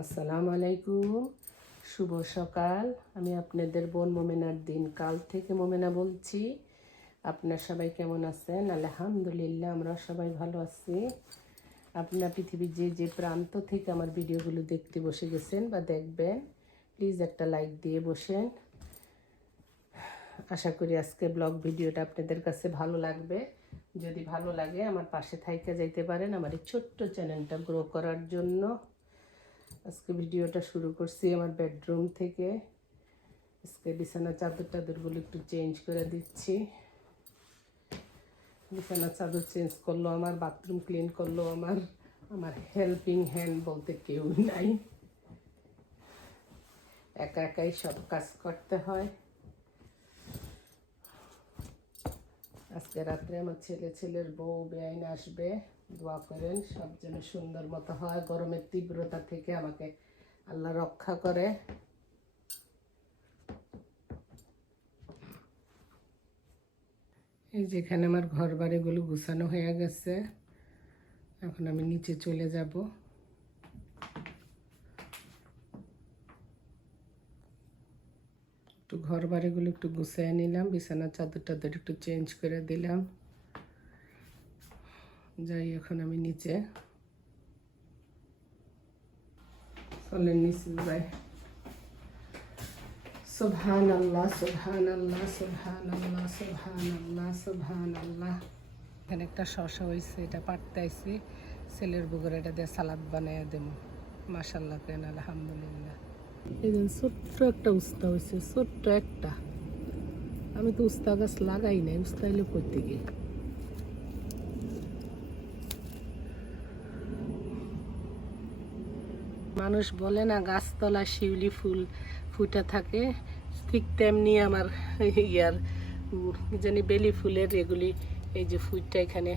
আসসালামু আলাইকুম, শুভ সকাল। আমি আপনাদের বোন মোমেনার দিন কাল থেকে মোমেনা বলছি। আপনারা সবাই কেমন আছেন? আলহামদুলিল্লাহ, আমরা সবাই ভালো আছি। আপনারা পৃথিবীর যে যে প্রান্ত থেকে আমার ভিডিওগুলো দেখতে বসে গেছেন বা দেখবেন, প্লিজ একটা লাইক দিয়ে বসেন। আশা করি আজকে ব্লগ ভিডিওটা আপনাদের কাছে ভালো লাগবে। যদি ভালো লাগে আমার পাশে থাইকা যাইতে পারেন আমার এই ছোট্ট চ্যানেলটা গ্রো করার জন্য। আজকে ভিডিওটা শুরু করছি আমার বেডরুম থেকে। আজকে বিছানা চাদরগুলো একটু চেঞ্জ করে দিচ্ছি। বিছানা চাদর চেঞ্জ করলো আমার, বাথরুম ক্লিন করলো আমার হেল্পিং হ্যান্ড বলতে কেউ নাই, একা একাই সব কাজ করতে হয়। আজকে রাত্রে আমার ছেলের বউ বেআইন আসবে, দোয়া করেন সব যেন সুন্দর মতো হয়। গরমের তীব্রতা থেকে আমাকে আল্লাহ রক্ষা করে। এই যেখানে আমার ঘর বাড়িগুলো গুছানো হয়ে গেছে, এখন আমি নিচে চলে যাব। একটু ঘর বাড়িগুলো একটু গুছিয়ে নিলাম, বিছানা চাদর একটু চেঞ্জ করে দিলাম। যাই এখন আমি নিচে, চলেন নিচে যাই। সুবহানাল্লাহ সুবহানাল্লাহ সুবহানাল্লাহ সুবহানাল্লাহ সুবহানাল্লাহ। এখানে একটা শসা হয়েছে, এটা পাড়তে আইছি। ছেলের বুকের এটা দিয়ে সালাদ বানাইয়া দেবো। মাশাল্লাহ কেন, আলহামদুলিল্লাহ। এই যে ছোট্ট একটা উস্তা হয়েছে, ছোট্ট একটা। আমি তো উস্তা গাছ লাগাই নাই, উস্তা এলো করতে গিয়ে। মানুষ বলে না গাছতলা শিউলি ফুল ফুটে থাকে, ঠিক তেমনি আমার ইয়ার জানি বেলি ফুলের এগুলি, এই যে ফুলটা এখানে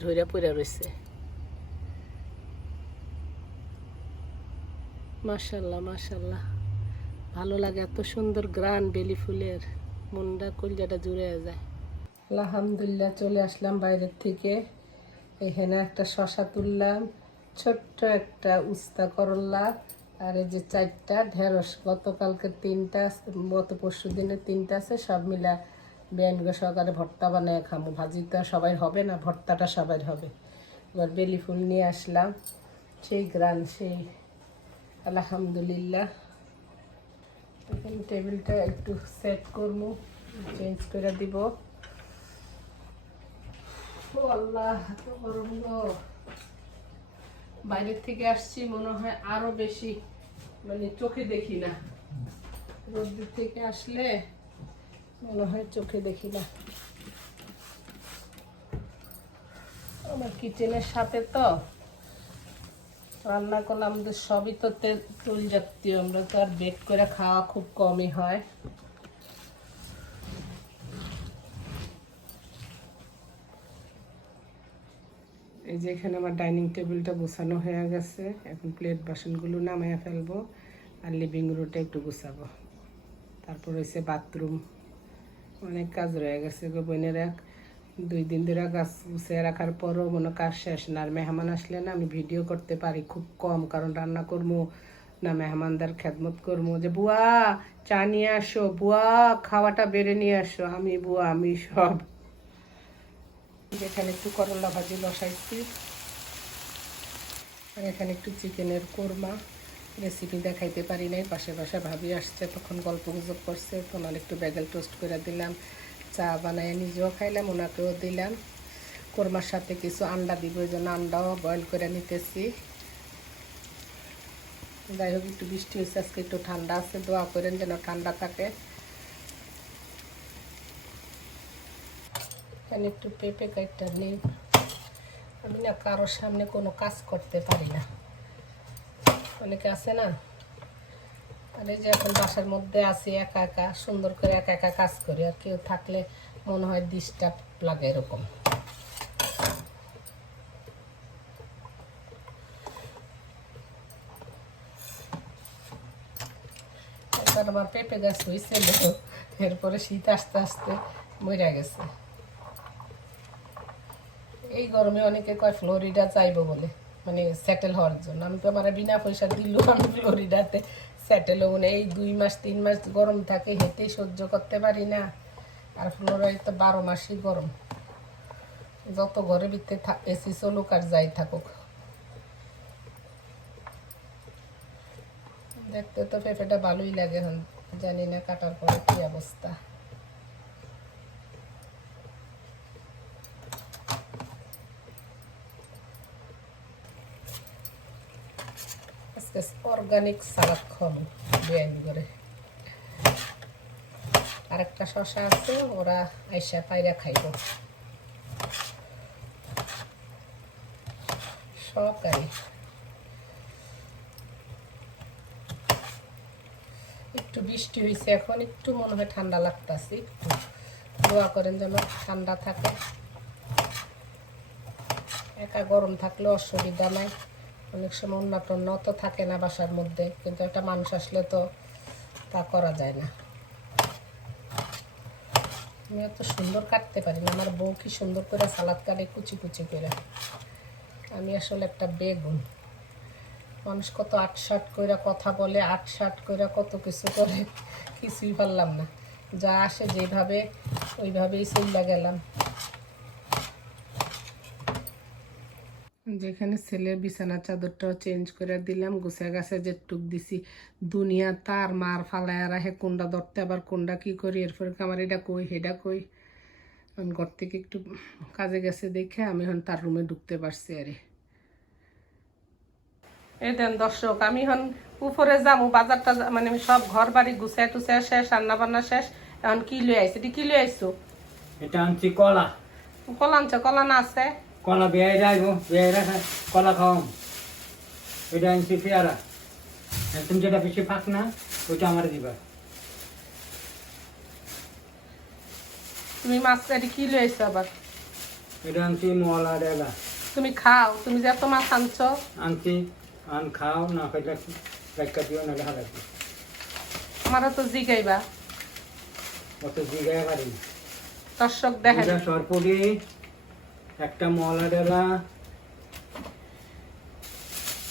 ঝরে পড়ে রয়েছে। মাশাল্লাহ মাশাল্লাহ, ভালো লাগে, এত সুন্দর গ্রান বেলি ফুলের, মনটা কলজাটা জুড়ে যায়। আলহামদুলিল্লাহ, চলে আসলাম বাইরের থেকে। এখানে একটা শসা তুললাম, ছোট্ট একটা উস্তা করল্লা, আর এই যে 4টা ঢেঁড়স। গতকালকে 3টা, গত পরশু দিনে 3টা আছে, সব মিলা বেনগো সহকারে ভর্তা বানায় খামো। ভাজি তো সবাই হবে না, ভর্তাটা সবাই হবে। এবার বেলি ফুল নিয়ে আসলাম, সেই গ্রান সেই, আলহামদুলিল্লাহ। এখন টেবিলটা একটু সেট করবো, চেঞ্জ করে দিব। ও আল্লাহ, এত গরম গো। বাইরের থেকে আসছি, মনে হয় আরো বেশি, মানে চোখে দেখি না। রোদ্দুর থেকে আসলে মনে হয় চোখে দেখি না। আমার কিচেনের সাথে তো রান্না করলে আমাদের সবই তো তেল জাতীয়, আমরা তো আর বেক করে খাওয়া খুব কমই হয়। এই যে এখানে আমার ডাইনিং টেবিলটা গোছানো হয়ে গেছে, এখন প্লেট বাসনগুলো নামাইয়া ফেলবো, আর লিভিং রুমটা একটু গুছাবো। তারপর হয়েছে বাথরুম, অনেক কাজ রয়ে গেছে গো বোনেরা। 2 দিন ধরে গাছ গুছিয়ে রাখার পরও মনে কাজ শেষ না। আর মেহমান আসলে না আমি ভিডিও করতে পারি খুব কম, কারণ রান্না করবো না মেহমানদার খেদমত করবো, যে বুয়া চা নিয়ে আসো, বুয়া খাওয়াটা বেড়ে নিয়ে আসো, আমি সব। এখানে একটু করলা ভাজি বসাইছি, আর এখানে একটু চিকেনের কোরমা। রেসিপি দেখাইতে পারি নাই, পাশে ভাবি আসছে, তখন গল্প গুজব করছে, তোমার একটু বেগেল টোস্ট করে দিলাম, চা বানায় নিজেও খাইলাম, ওনাকেও দিলাম। কোরমার সাথে কিছু আন্ডা দিব, এই জন্য আন্ডাও বয়েল করে নিতেছি। যাই হোক, একটু বৃষ্টি হয়েছে আজকে, একটু ঠান্ডা আছে, দোয়া করেন যেন ঠান্ডা থাকে। এখানে একটু পেঁপে কাটটা নেই। আমি না কারোর সামনে কোনো কাজ করতে পারি না, অনেকে আছে না। আর এই যে এখন বাসার মধ্যে আছি একা একা, সুন্দর করে একা একা কাজ করি, আর কেউ থাকলে মনে হয় ডিস্টার্ব লাগে এরকম। একবার আমার পেঁপে গাছ হয়েছিল, এরপরে শীত আস্তে আস্তে মরে গেছে। এই গরমে অনেকে কয় ফ্লোরিডা চাইবো বলে, মানে সেটেল হওয়ার জন্য। আমি তো আমার বিনা পয়সা দিলেও আমি ফ্লোরিডাতে সেটেল হব না। এই 2 মাস 3 মাস গরম থাকে, হেঁটেই সহ্য করতে পারি না। আর ফ্লোরিডায় তো 12 মাসই গরম, যত ঘরের ভিতরে এসি চলুক আর যাই থাকুক। দেখতে তো পেঁপেটা ভালোই লাগে, এখন জানি না কাটার পরে কি অবস্থা। অর্গানিক সালাদ খাবো বিরিয়ানি করে। আরেকটা শশা আছে, ওরা আইসা পাইরা খাইব সকালে। একটু বৃষ্টি হয়েছে এখন, একটু মনে হয় ঠান্ডা লাগতেছে। একটু দোয়া করেন যেন ঠান্ডা থাকে। একা গরম থাকলে অসুবিধা নাই, অনেক সময় অন্য তো থাকে না বাসার মধ্যে, কিন্তু একটা মানুষ আসলে তো তা করা যায় না। আমি এত সুন্দর কাটতে পারি না, আমার বউ কি সুন্দর করে সালাদ কাটে কুচি কুচি করে। আমি আসলে একটা বেগুন। মানুষ কত আটসাট করে কথা বলে, আটসাট করে কত কিছু করে, কিছুই পারলাম না। যা আসে যেভাবে ওইভাবেই চলে গেলাম। যেখানে ছেলের বিছানার চাদরটাও চেঞ্জ করে দিলাম, গুছা গাছে যেটুক দিছি। দুনিয়া তার মার ফালায় রাখে, কোনটা ধরতে আবার কোনটা কি করি। এরপরে আমার এটা কই হেডা কই। আমি ঘর থেকে একটু কাজে গেছে দেখে আমি এখন তার রুমে ঢুকতে পারছি। আরে এই দেন দর্শক, আমি এখন উপরে যাবো বাজারটা, মানে আমি সব ঘর বাড়ি গুছাই টুছাই শেষ, রান্না বান্না শেষ। এখন কি লই আইছি? এটি কি লই আইছো? এটা আনছি কলা। কলা আনছো? কলা না আছে? কলা বেয়াই রাখবো, বেয়াই রাখা কলা খাওয়াম। এটা আনছি পেয়ারা। তুমি যেটা বেশি ফাঁক না ওইটা আমার দিবা। তুমি মাছ এটি কি লই আইছো আবার? এটা আনছি মলা ডেলা। তুমি খাও, তুমি যে এত মাছ আনছো। আনছি আন খাও, না খাইলে রাখা দিও, নাহলে হারাবি। আমারও তো জিগাইবা। অত জিগায় পারি দর্শক দেখেন, সরপুরি একটা মলা ডেলা।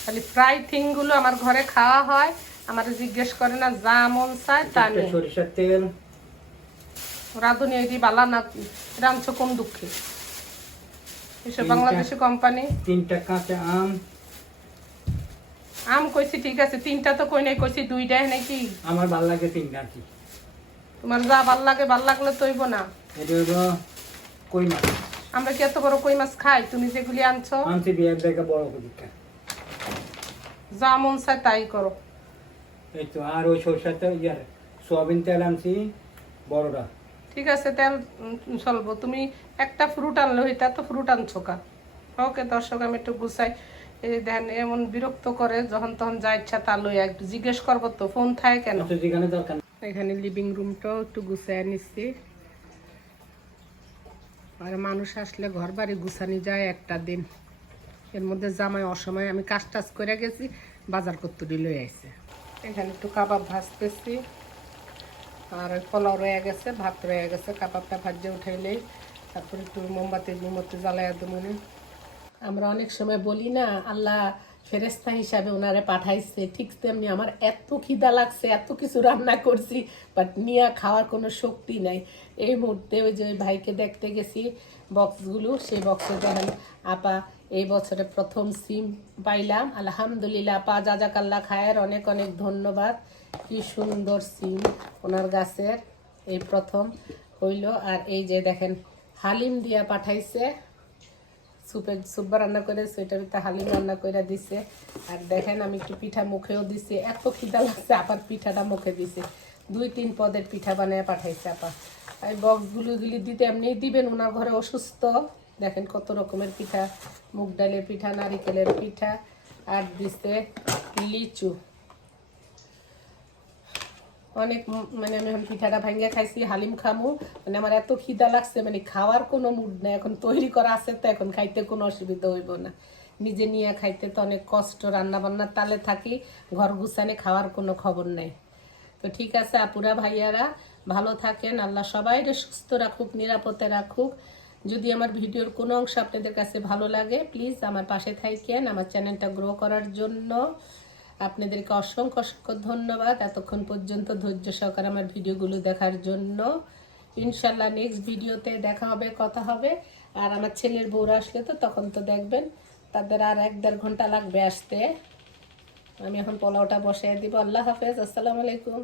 খালি ফ্রাই থিং গুলো আমার ঘরে খাওয়া হয়, আমার জিজ্ঞেস করে না, যা মন চায় তা নেই। সরিষার তেল। রাঁধুনি এটি বালা না, রাঁধছো কোন দুঃখে? এসব বাংলাদেশি কোম্পানি। 3টা কাঁচা আম। আম কইছি ঠিক আছে, 3টা তো কই নাই, কইছি 2টাই নাকি। আমার ভাল লাগে 3টা কি। তোমার যা ভাল লাগে, ভাল লাগলে তৈব না। এটা হলো কই মাছ। আমরা কি এত বড় কই মাছ খাই? তুমি যেগুলি আনছো আনছি বিয়ের জায়গা বড় করিকা। যা মন চায় তাই করো। এই তো, আর ওই সরষের তেল, সোয়াবিন তেল আনছি বড়টা। ঠিক আছে, তেল চলবো। তুমি একটা ফ্রুট আনলে হইতা, তো ফ্রুট আনছো কা? ওকে দর্শক, আমি একটু গুছাই। এই দেখেন এমন বিরক্ত করে, যখন তখন যা ইচ্ছা তা লই। একটু জিজ্ঞেস করবো তো, ফোন থাকে কেন? যেখানে দরকার। এখানে লিভিং রুমটাও একটু গুছাই নিচ্ছি। আর মানুষ আসলে ঘর বাড়ি গুছানি যায় একটা দিন। এর মধ্যে জামাই অসময় আমি কাজ টাজ করে গেছি, বাজার করতে লই আইছে। এখানে একটু কাবাব ভাজতেছি, আর পোলাও রয়ে গেছে, ভাত রয়ে গেছে। কাবাবটা ভাজে উঠাইলেই তারপর একটু মোমবাতি জ্বালাইয়া দেবো। আমরা অনেক সময় বলি না, আল্লাহ ফেরেস্তা হিসাবে ওনারে পাঠাইছে, ঠিক তেমনি আমার এত খিদা লাগছে, এত কিছু রান্না করছি, বাট নিয়ে খাওয়ার কোনো শক্তি নাই। এই মুহূর্তে ওই যে ওই ভাইকে দেখতে গেছি বক্সগুলো, সেই বক্সে দেখেন আপা এই বছরে প্রথম সিম পাইলাম। আলহামদুলিল্লাহ আপা, জাজাকাল্লাহ খায়ের, অনেক অনেক ধন্যবাদ। কি সুন্দর সিম ওনার গাছের, এই প্রথম হইল। আর এই যে দেখেন হালিম দিয়া পাঠাইছে, সুপ রান্না করে, সেটার ভিতরে হালিম রান্না করে দিছে। আর দেখেন আমি একটু পিঠা মুখেও দিছি, এত খিদা লাগছে আবার পিঠাটা মুখে দিছে। 2-3 পদের পিঠা বানিয়ে পাঠাইছে আপা। এই বক্সগুলি দিতে এমনিই দিবেন, ওনার ঘরে অসুস্থ। দেখেন কত রকমের পিঠা, মুগ ডালের পিঠা, নারিকেলের পিঠা, আর দিছে লিচু। অনেক, মানে আমি এখন পিঠাটা ভাঙ্গিয়া খাইছি, হালিম খামু। মানে আমার এত খিদা লাগছে, মানে খাওয়ার কোনো মুড নাই। এখন তৈরি করা আছে তো, এখন খাইতে কোনো অসুবিধা হইব না। নিজে নিয়ে খাইতে তো অনেক কষ্ট, রান্না বান্নার তালে থাকি, ঘর গুছানে খাওয়ার কোনো খবর নাই। তো ঠিক আছে আপুরা ভাইয়ারা, ভালো থাকেন, আল্লাহ সবাই সুস্থ রাখুক, নিরাপদে রাখুক। যদি আমার ভিডিওর কোনো অংশ আপনাদের কাছে ভালো লাগে প্লিজ আমার পাশে থাকেন আমার চ্যানেলটা গ্রো করার জন্য। আপনাদেরকে অসংখ্য অসংখ্য ধন্যবাদ এতক্ষণ পর্যন্ত ধৈর্য সহকারে আমার ভিডিওগুলো দেখার জন্য। ইনশাল্লাহ নেক্সট ভিডিওতে দেখা হবে, কথা হবে। আর আমার ছেলের বউরা আসলে তো তখন তো দেখবেন, তাদের আর 1-1.5 ঘন্টা লাগবে আসতে। আমি এখন পোলাওটা বসাই দিব। আল্লাহ হাফেজ, আসসালামু আলাইকুম।